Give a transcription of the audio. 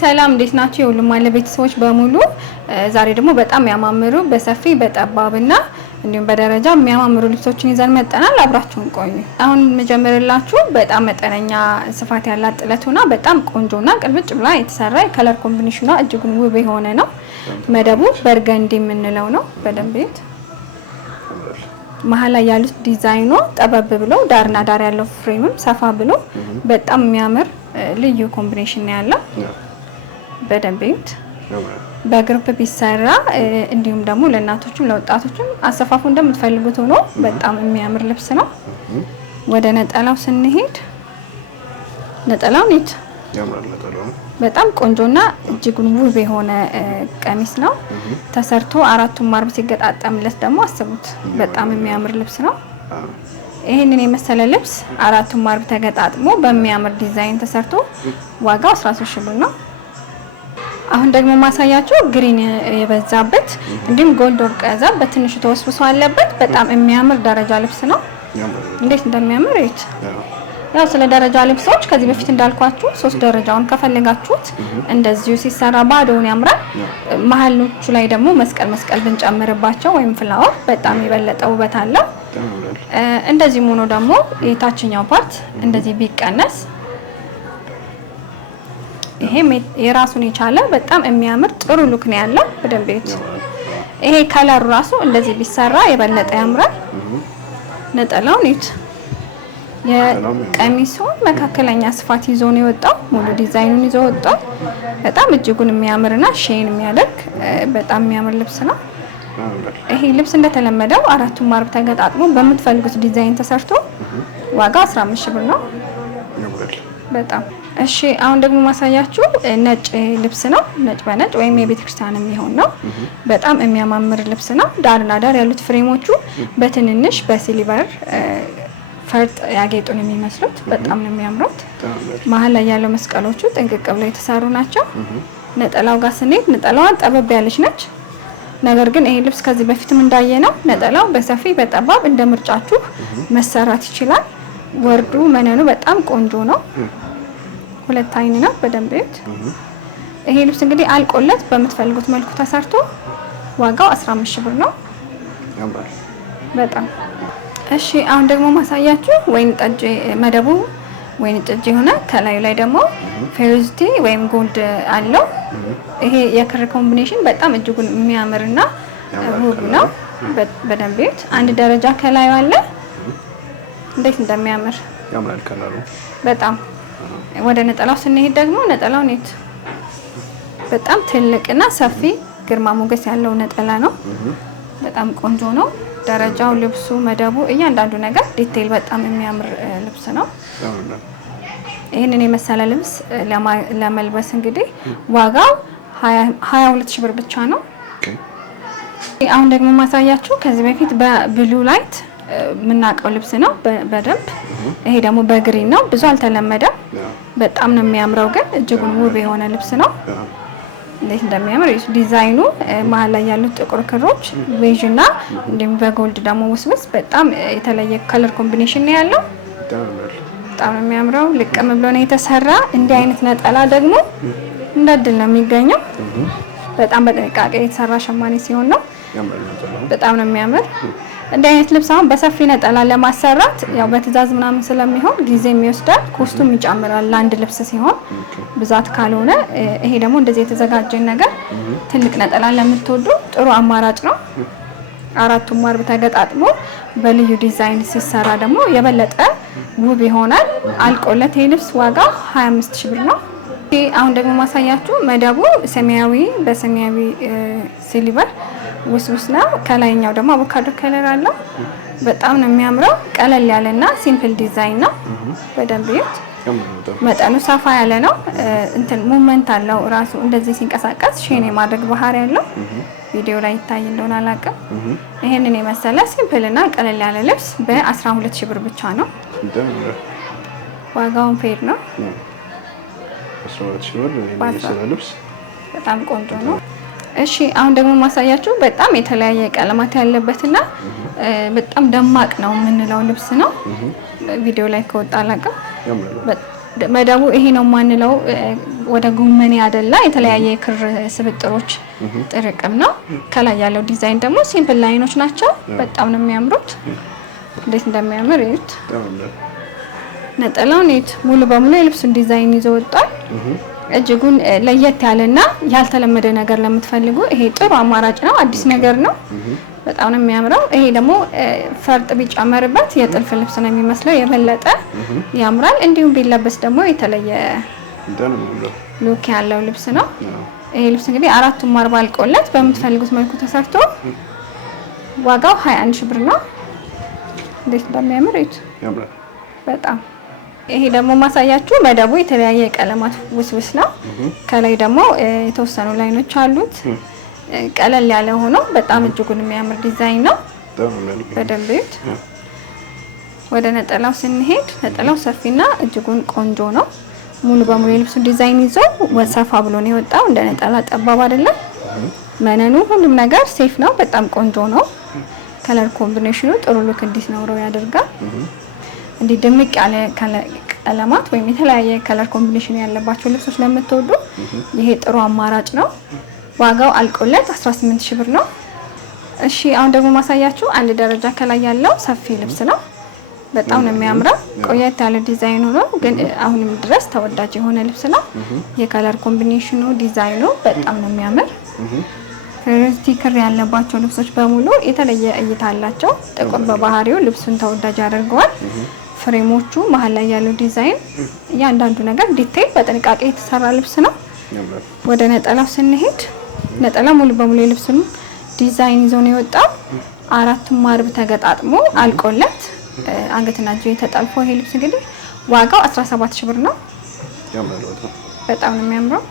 ሰላም እንዴት ናችሁ? የሁሉም ማለ ቤተሰቦች በሙሉ ዛሬ ደግሞ በጣም ያማምሩ በሰፊ በጠባብና እንዲሁም በደረጃ የሚያማምሩ ልብሶችን ይዘን መጣናል። አብራችሁን ቆዩ። አሁን መጀመርላችሁ በጣም መጠነኛ ስፋት ያላት ጥለቱና በጣም ቆንጆና ቅልብጭ ብላ የተሰራ የከለር ኮምቢኔሽኗ እጅጉን ውብ የሆነ ነው። መደቡ በርገንዲ የምንለው ነው። በደንብ መሀል ላይ ያሉት ዲዛይኑ ጠበብ ብሎ ዳርና ዳር ያለው ፍሬምም ሰፋ ብሎ በጣም የሚያምር ልዩ ኮምቢኔሽን ነው ያለው። በደንብ በግሩፕ ቢሰራ እንዲሁም ደግሞ ለእናቶችም ለወጣቶችም አሰፋፉ እንደምትፈልጉት ሆኖ በጣም የሚያምር ልብስ ነው። ወደ ነጠላው ስንሄድ ነጠላው ኔት በጣም ቆንጆና እጅጉን ውብ የሆነ ቀሚስ ነው። ተሰርቶ አራቱም ማርብ ሲገጣጠምለት ደግሞ አስቡት በጣም የሚያምር ልብስ ነው። ይሄንን የመሰለ ልብስ አራቱም ማርብ ተገጣጥሞ በሚያምር ዲዛይን ተሰርቶ ዋጋው 13 ሺህ ብር ነው። አሁን ደግሞ ማሳያችሁ ግሪን የበዛበት እንዲሁም ጎልድ ወርቅ ያዛ በትንሹ ተወስብሶ አለበት በጣም የሚያምር ደረጃ ልብስ ነው። እንዴት እንደሚያምር እዩት። ያው ስለ ደረጃ ልብሶች ከዚህ በፊት እንዳልኳችሁ 3 ደረጃውን ከፈለጋችሁት እንደዚሁ ሲሰራ ባዶውን ያምራል። መሀሎቹ ላይ ደግሞ መስቀል ብንጨምርባቸው ወይም ፍላወር በጣም የበለጠ ውበት አለው። እንደዚህ ሆኖ ደግሞ የታችኛው ፓርት እንደዚህ ቢቀነስ ይሄ የራሱን የቻለ በጣም የሚያምር ጥሩ ሉክ ነው ያለው። በደንብ ይሄ ከለሩ ራሱ እንደዚህ ቢሰራ የበለጠ ያምራል። ነጠላው ኔት የቀሚሱን መካከለኛ ስፋት ይዞ ነው የወጣው። ሙሉ ዲዛይኑን ይዞ ወጣው። በጣም እጅጉን የሚያምርና ሼን የሚያደርግ በጣም የሚያምር ልብስ ነው። ይሄ ልብስ እንደተለመደው አራቱም ማርብ ተገጣጥሞ በምትፈልጉት ዲዛይን ተሰርቶ ዋጋው 15 ሺህ ብር ነው። በጣም እሺ። አሁን ደግሞ ማሳያችሁ ነጭ ልብስ ነው። ነጭ በነጭ ወይም የቤተ ክርስቲያን የሚሆን ነው። በጣም የሚያማምር ልብስ ነው። ዳርና ዳር ያሉት ፍሬሞቹ በትንንሽ በሲልቨር ፈርጥ ያጌጡ ነው የሚመስሉት። በጣም ነው የሚያምሩት። መሀል ላይ ያለው መስቀሎቹ ጥንቅቅ ብለው የተሰሩ ናቸው። ነጠላው ጋር ስንሄድ ነጠላዋ ጠበብ ያለች ነች። ነገር ግን ይሄ ልብስ ከዚህ በፊትም እንዳየነው ነጠላው በሰፊ በጠባብ እንደ ምርጫችሁ መሰራት ይችላል። ወርዱ መነኑ በጣም ቆንጆ ነው። ሁለት አይን ነው። በደንብ እዩት። ይሄ ልብስ እንግዲህ አልቆለት በምትፈልጉት መልኩ ተሰርቶ ዋጋው 15 ሺህ ብር ነው። በጣም እሺ። አሁን ደግሞ ማሳያችሁ ወይን ጠጅ መደቡ ወይን ጠጅ የሆነ ከላዩ ላይ ደግሞ ፌሮዚቲ ወይም ጎልድ አለው። ይሄ የክር ኮምቢኔሽን በጣም እጅጉን የሚያምርና ውብ ነው። በደንብ እዩት። አንድ ደረጃ ከላዩ አለ። እንዴት እንደሚያምር ያምራል ከለሩ በጣም። ወደ ነጠላው ስንሄድ ደግሞ ነጠላው ኔት በጣም ትልቅና ሰፊ ግርማ ሞገስ ያለው ነጠላ ነው። በጣም ቆንጆ ነው። ደረጃው፣ ልብሱ፣ መደቡ እያንዳንዱ ነገር ዲቴይል በጣም የሚያምር ልብስ ነው። ይህንን የመሰለ ልብስ ለመልበስ እንግዲህ ዋጋው 22 ሺህ ብር ብቻ ነው። አሁን ደግሞ ማሳያችሁ ከዚህ በፊት በብሉ ላይት የምናውቀው ልብስ ነው በደንብ። ይሄ ደግሞ በግሪን ነው። ብዙ አልተለመደም። በጣም ነው የሚያምረው ግን እጅጉን ውብ የሆነ ልብስ ነው። እንዴት እንደሚያምር ዲዛይኑ መሀል ላይ ያሉት ጥቁር ክሮች ቤጅና እንዲሁም በጎልድ ደግሞ ውስብስ በጣም የተለየ ከለር ኮምቢኔሽን ነው ያለው። በጣም ነው የሚያምረው። ልቅም ብሎ ነው የተሰራ። እንዲህ አይነት ነጠላ ደግሞ እንደ እድል ነው የሚገኘው። በጣም በጥንቃቄ የተሰራ ሸማኔ ሲሆን ነው። በጣም ነው የሚያምር። እንዲህ አይነት ልብስ አሁን በሰፊ ነጠላ ለማሰራት ያው በትዕዛዝ ምናምን ስለሚሆን ጊዜ የሚወስዳል፣ ኮስቱም ይጨምራል ለአንድ ልብስ ሲሆን ብዛት ካልሆነ። ይሄ ደግሞ እንደዚህ የተዘጋጀ ነገር ትልቅ ነጠላ ለምትወዱ ጥሩ አማራጭ ነው። አራቱም ማርብ ተገጣጥሞ በልዩ ዲዛይን ሲሰራ ደግሞ የበለጠ ውብ ይሆናል። አልቆለት ይሄ ልብስ ዋጋ 25 ሺህ ብር ነው። አሁን ደግሞ ማሳያችሁ መደቡ ሰማያዊ በሰማያዊ ሲልቨር ውስውስ ነው። ከላይኛው ደግሞ አቮካዶ ከለር አለው። በጣም ነው የሚያምረው። ቀለል ያለና ሲምፕል ዲዛይን ነው። በደንብ እዩት። መጠኑ ሰፋ ያለ ነው። እንትን ሙቭመንት አለው ራሱ እንደዚህ ሲንቀሳቀስ ሼን የማድረግ ባህሪ ያለው። ቪዲዮ ላይ ይታይ እንደሆነ አላውቅም። ይሄንን የመሰለ ሲምፕል እና ቀለል ያለ ልብስ በ12 ሺህ ብር ብቻ ነው። ዋጋውን ፌድ ነው። 12 ሺህ ብር የመሰለ ልብስ በጣም ቆንጆ ነው። እሺ አሁን ደግሞ ማሳያችሁ በጣም የተለያየ ቀለማት ያለበትና በጣም ደማቅ ነው የምንለው ልብስ ነው። ቪዲዮ ላይ ከወጣ አላውቅም። መደቡ ይሄ ነው ማንለው ወደ ጎመኔ አይደለ የተለያየ ክር ስብጥሮች ጥርቅም ነው። ከላይ ያለው ዲዛይን ደግሞ ሲምፕል ላይኖች ናቸው። በጣም ነው የሚያምሩት። እንዴት እንደሚያምር እዩት። ነጠላው ኔት ሙሉ በሙሉ የልብሱን ዲዛይን ይዞ ወጣል። እጅጉን ለየት ያለና ያልተለመደ ነገር ለምትፈልጉ ይሄ ጥሩ አማራጭ ነው። አዲስ ነገር ነው። በጣም ነው የሚያምረው። ይሄ ደግሞ ፈርጥ ቢጨመርበት የጥልፍ ልብስ ነው የሚመስለው። የበለጠ ያምራል። እንዲሁም ቢለበስ ደግሞ የተለየ ሉክ ያለው ልብስ ነው። ይሄ ልብስ እንግዲህ 4ቱም 40 አልቆለት በምትፈልጉት መልኩ ተሰርቶ ዋጋው 21 ሺህ ብር ነው። እንዴት እንደሚያምር እዩት። በጣም ይሄ ደግሞ ማሳያችሁ መደቡ የተለያየ ቀለማት ውስውስ ነው። ከላይ ደግሞ የተወሰኑ ላይኖች አሉት። ቀለል ያለ ሆኖ በጣም እጅጉን የሚያምር ዲዛይን ነው። በደንብ እዩት። ወደ ነጠላው ስንሄድ ነጠላው ሰፊና እጅጉን ቆንጆ ነው። ሙሉ በሙሉ የልብሱ ዲዛይን ይዞ ወሰፋ ብሎ ነው የወጣው። እንደ ነጠላ ጠባብ አይደለም። መነኑ ሁሉም ነገር ሴፍ ነው። በጣም ቆንጆ ነው። ከለር ኮምቢኔሽኑ ጥሩ ሉክ እንዲኖረው ያደርጋል። እንዲህ ድምቅ ያለ ቀለማት ወይም የተለያየ ከለር ኮምቢኔሽን ያለባቸው ልብሶች ለምትወዱ ይሄ ጥሩ አማራጭ ነው። ዋጋው አልቆለት 18 ሺህ ብር ነው። እሺ አሁን ደግሞ ማሳያችሁ አንድ ደረጃ ከላይ ያለው ሰፊ ልብስ ነው። በጣም ነው የሚያምረው። ቆየት ያለ ዲዛይኑ ነው ግን አሁንም ድረስ ተወዳጅ የሆነ ልብስ ነው። የከለር ኮምቢኔሽኑ ዲዛይኑ በጣም ነው የሚያምር። ስቲከር ያለባቸው ልብሶች በሙሉ የተለየ እይታ አላቸው። ጥቁር በባህሪው ልብሱን ተወዳጅ ያደርገዋል። ፍሬሞቹ መሀል ላይ ያለው ዲዛይን እያንዳንዱ ነገር ዲቴይል በጥንቃቄ የተሰራ ልብስ ነው። ወደ ነጠላው ስንሄድ ነጠላው ሙሉ በሙሉ የልብሱን ዲዛይን ይዞ ነው የወጣው። 4ቱም አርብ ተገጣጥሞ አልቆለት አንገትና እጁ ተጠልፎ ይሄ ልብስ እንግዲህ ዋጋው 17 ሺህ ብር ነው። በጣም ነው የሚያምረው።